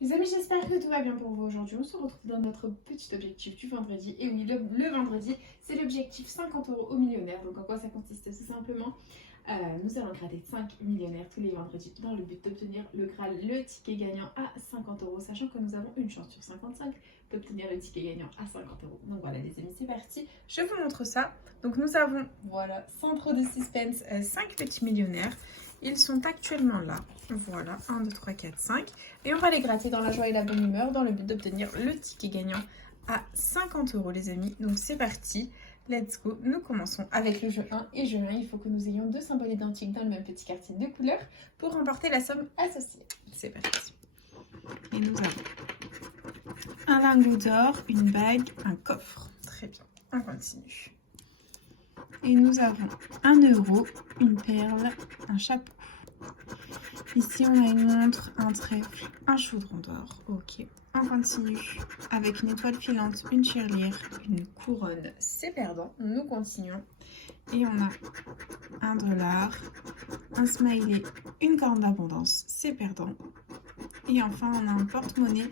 Les amis, j'espère que tout va bien pour vous aujourd'hui. On se retrouve dans notre petit objectif du vendredi. Et oui, le vendredi, c'est l'objectif 50 euros au millionnaire. Donc en quoi ça consiste? Tout simplement, nous allons gratter 5 millionnaires tous les vendredis dans le but d'obtenir le Graal, le ticket gagnant à 50 euros, sachant que nous avons une chance sur 55 d'obtenir le ticket gagnant à 50 euros. Donc voilà les amis, c'est parti. Je vous montre ça. Donc nous avons, voilà, sans trop de suspense, 5 petits millionnaires. Ils sont actuellement là. Voilà, 1, 2, 3, 4, 5. Et on va les gratter dans la joie et la bonne humeur dans le but d'obtenir le ticket gagnant à 50 euros les amis. Donc c'est parti, let's go. Nous commençons avec le jeu 1 et jeu 1. Il faut que nous ayons deux symboles identiques dans le même petit quartier de couleur pour remporter la somme associée. C'est parti. Et nous avons un lingot d'or, une bague, un coffre. Très bien, on continue. Et nous avons 1 euro, une perle, un chapeau. Ici, on a une montre, un trèfle, un chaudron d'or. Ok, on continue avec une étoile filante, une tirelire, une couronne. C'est perdant. Nous continuons. Et on a un dollar, un smiley, une corne d'abondance. C'est perdant. Et enfin, on a un porte-monnaie,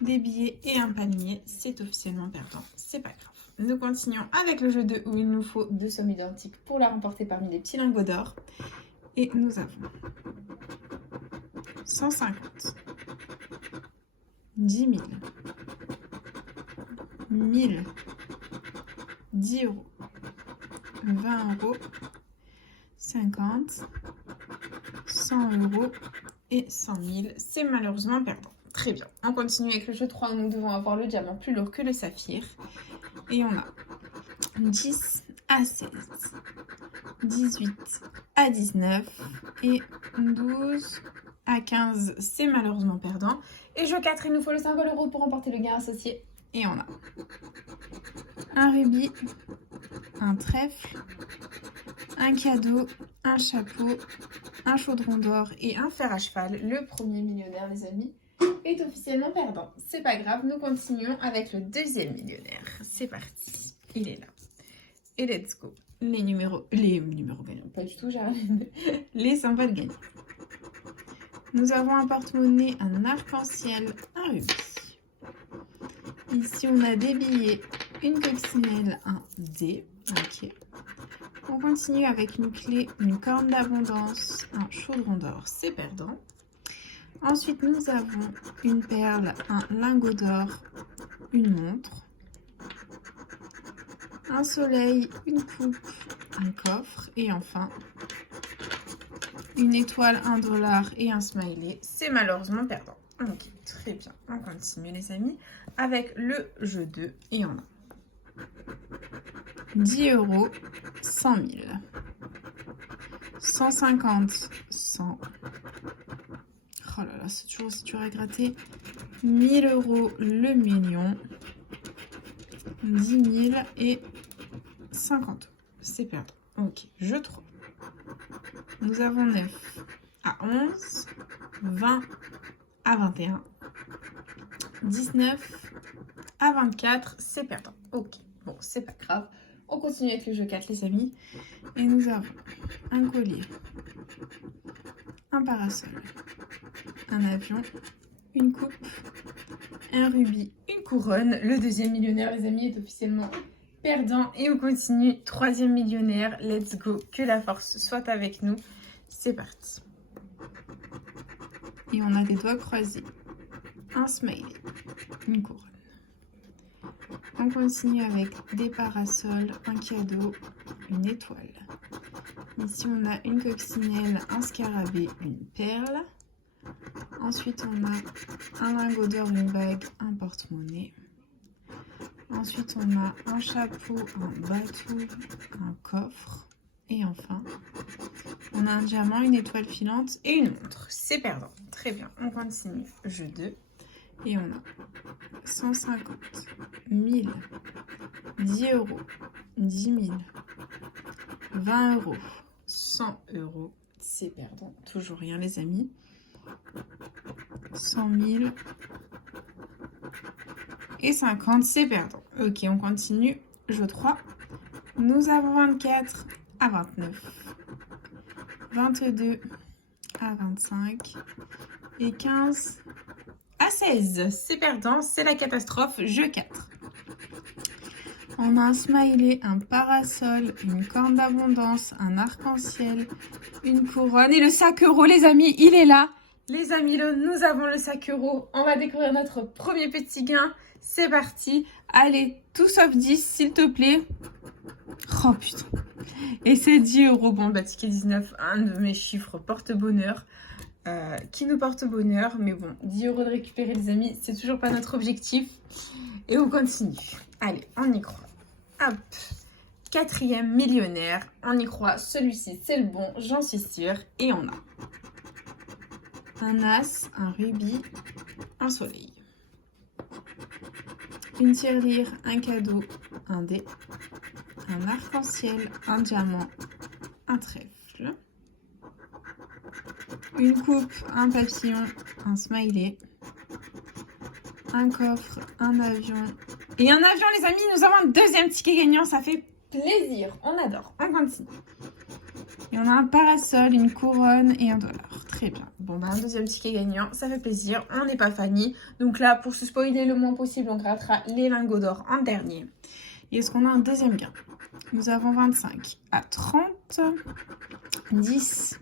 des billets et un palmier. C'est officiellement perdant. C'est pas grave. Nous continuons avec le jeu 2 où il nous faut deux sommes identiques pour la remporter parmi les petits lingots d'or. Et nous avons 150, 10 000, 1000, 10 euros, 20 euros, 50, 100 euros et 100 000. C'est malheureusement perdant. Très bien. On continue avec le jeu 3 où nous devons avoir le diamant plus lourd que le saphir. Et on a 10 à 16, 18 à 19 et 12 à 15. C'est malheureusement perdant. Et jeu 4, il nous faut le symbole euro pour remporter le gain associé. Et on a un rubis, un trèfle, un cadeau, un chapeau, un chaudron d'or et un fer à cheval. Le premier millionnaire, les amis, est officiellement perdant. C'est pas grave, nous continuons avec le deuxième millionnaire. C'est parti, il est là. Et let's go. Les numéros gagnants, pas du tout, j'arrive. Les symboles gagnants. Nous avons un porte-monnaie, un arc-en-ciel, un rubis. Ici, on a des billets, une coccinelle, un dé. Ok. On continue avec une clé, une corne d'abondance, un chaudron d'or. C'est perdant. Ensuite, nous avons une perle, un lingot d'or, une montre, un soleil, une coupe, un coffre et enfin une étoile, un dollar et un smiley. C'est malheureusement perdant. Ok, très bien. On continue les amis avec le jeu 2 et on a 10 euros, 100 000, 150, 100. Oh là là, c'est toujours aussi dur à gratter. 1000 euros le million, 10 000 et 50 euros. C'est perdant. Ok, jeu 3. Nous avons 9 à 11, 20 à 21, 19 à 24. C'est perdant. Ok, bon, c'est pas grave. On continue avec le jeu 4, les amis. Et nous avons un collier, un parasol, un avion, une coupe, un rubis, une couronne. Le deuxième millionnaire, les amis, est officiellement perdant. Et on continue. Troisième millionnaire. Let's go. Que la force soit avec nous. C'est parti. Et on a des doigts croisés. Un smiley. Une couronne. On continue avec des parasols, un cadeau, une étoile. Ici, on a une coccinelle, un scarabée, une perle. Ensuite, on a un lingot d'or, une bague, un porte-monnaie. Ensuite, on a un chapeau, un bateau, un coffre. Et enfin, on a un diamant, une étoile filante et une montre. C'est perdant. Très bien, on continue. Jeu 2. Et on a 150, 1000, 10 euros, 10 000, 20 euros, 100 euros. C'est perdant. Toujours rien, les amis. 100 000 et 50, c'est perdant. Ok, on continue. Jeu 3. Nous avons 24 à 29, 22 à 25 et 15 à 16. C'est perdant, c'est la catastrophe. Jeu 4. On a un smiley, un parasol, une corne d'abondance, un arc-en-ciel, une couronne et le sac euro, les amis, il est là. Les amis, nous avons le sac euro. On va découvrir notre premier petit gain. C'est parti. Allez, tout sauf 10, s'il te plaît. Oh putain. Et c'est 10 euros. Bon, bah, ticket 19, un de mes chiffres porte-bonheur. Qui nous porte bonheur. Mais bon, 10 euros de récupérer, les amis, c'est toujours pas notre objectif. Et on continue. Allez, on y croit. Hop. 4e millionnaire. On y croit. Celui-ci, c'est le bon. J'en suis sûre. Et on a un as, un rubis, un soleil. Une tirelire, un cadeau, un dé, un arc-en-ciel, un diamant, un trèfle, une coupe, un papillon, un smiley, un coffre, un avion et un avion, les amis. Nous avons un deuxième ticket gagnant, ça fait plaisir, on adore, on continue. Et on a un parasol, une couronne et un dollar. Très bien. Bon, bah, un deuxième ticket gagnant, ça fait plaisir. On n'est pas Fanny. Donc là, pour se spoiler le moins possible, on grattera les lingots d'or en dernier. Et est-ce qu'on a un deuxième gain? Nous avons 25 à 30, 10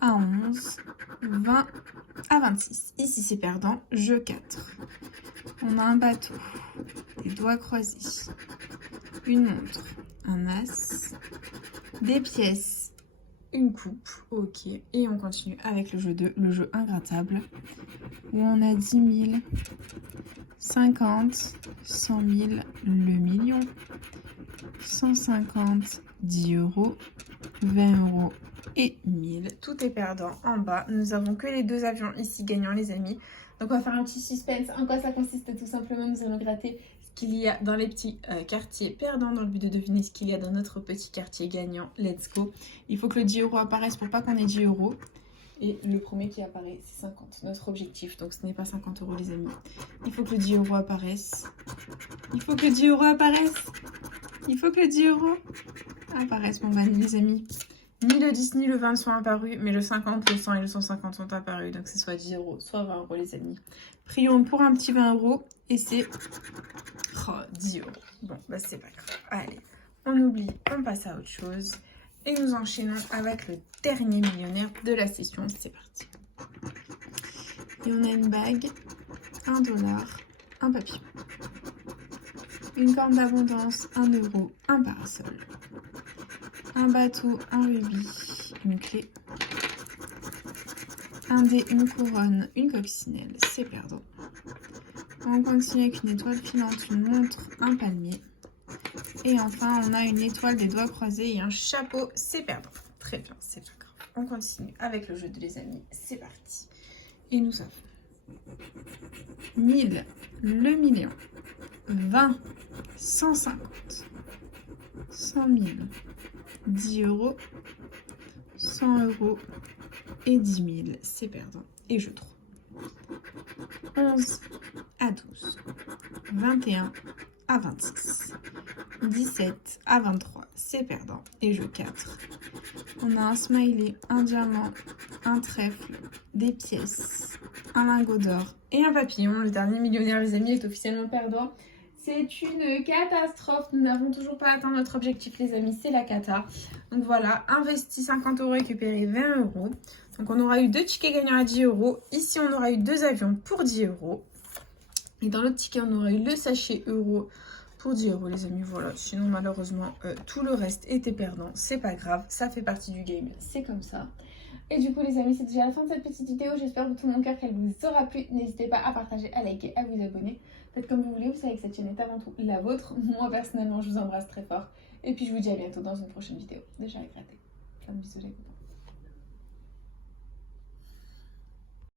à 11, 20 à 26. Ici, c'est perdant. Jeu 4. On a un bateau, des doigts croisés, une montre, un as, des pièces, une coupe, ok, et on continue avec le jeu 2, le jeu ingrattable, où on a 10 000, 50, 100 000, le million, 150, 10 euros, 20 euros et 1000. Tout est perdant en bas. Nous avons que les deux avions ici gagnants, les amis. Donc on va faire un petit suspense. En quoi ça consiste? Tout simplement, nous allons gratter ce qu'il y a dans les petits quartiers perdants dans le but de deviner ce qu'il y a dans notre petit quartier gagnant. Let's go. Il faut que le 10 euros apparaisse pour pas qu'on ait 10 euros. Et le premier qui apparaît, c'est 50. Notre objectif, donc ce n'est pas 50 euros, les amis. Il faut que le 10 euros apparaisse. Il faut que le 10 euros apparaisse. Il faut que le 10 euros apparaisse. Bon, bah, les amis, ni le 10 ni le 20 sont apparus, mais le 50, le 100 et le 150 sont apparus. Donc c'est soit 10 euros, soit 20 euros, les amis. Prions pour un petit 20 euros. Et c'est 10 euros. Bon, bah c'est pas grave. Allez, on oublie, on passe à autre chose. Et nous enchaînons avec le dernier millionnaire de la session. C'est parti. Et on a une bague, un dollar, un papillon, une corne d'abondance, 1 euro, un parasol, un bateau, un rubis, une clé, un dé, une couronne, une coccinelle. C'est perdant. On continue avec une étoile filante, une montre, un palmier. Et enfin, on a une étoile des doigts croisés et un chapeau. C'est perdant. Très bien, c'est pas grave. On continue avec le jeu de les amis. C'est parti. Et nous avons 1000, le million, 20, 150, 100 000, 10 euros, 100 euros et 10 000. C'est perdant. Et je trouve 11 à 12, 21 à 26, 17 à 23, c'est perdant. Et jeu 4. On a un smiley, un diamant, un trèfle, des pièces, un lingot d'or et un papillon. Le dernier millionnaire, les amis, est officiellement perdant. C'est une catastrophe. Nous n'avons toujours pas atteint notre objectif, les amis. C'est la cata. Donc voilà, investi 50 euros, récupéré 20 euros. Donc on aura eu 2 tickets gagnants à 10 euros. Ici, on aura eu 2 avions pour 10 euros. Et dans l'autre ticket, on aurait eu le sachet euro pour 10 euros, les amis. Voilà, sinon malheureusement, tout le reste était perdant. C'est pas grave, ça fait partie du game. C'est comme ça. Et du coup, les amis, c'est déjà la fin de cette petite vidéo. J'espère de tout mon cœur qu'elle vous aura plu. N'hésitez pas à partager, à liker, à vous abonner. Faites comme vous voulez, vous savez que cette chaîne est avant tout la vôtre. Moi, personnellement, je vous embrasse très fort. Et puis, je vous dis à bientôt dans une prochaine vidéo de Charlie Graté. Plein de bisous, les copains.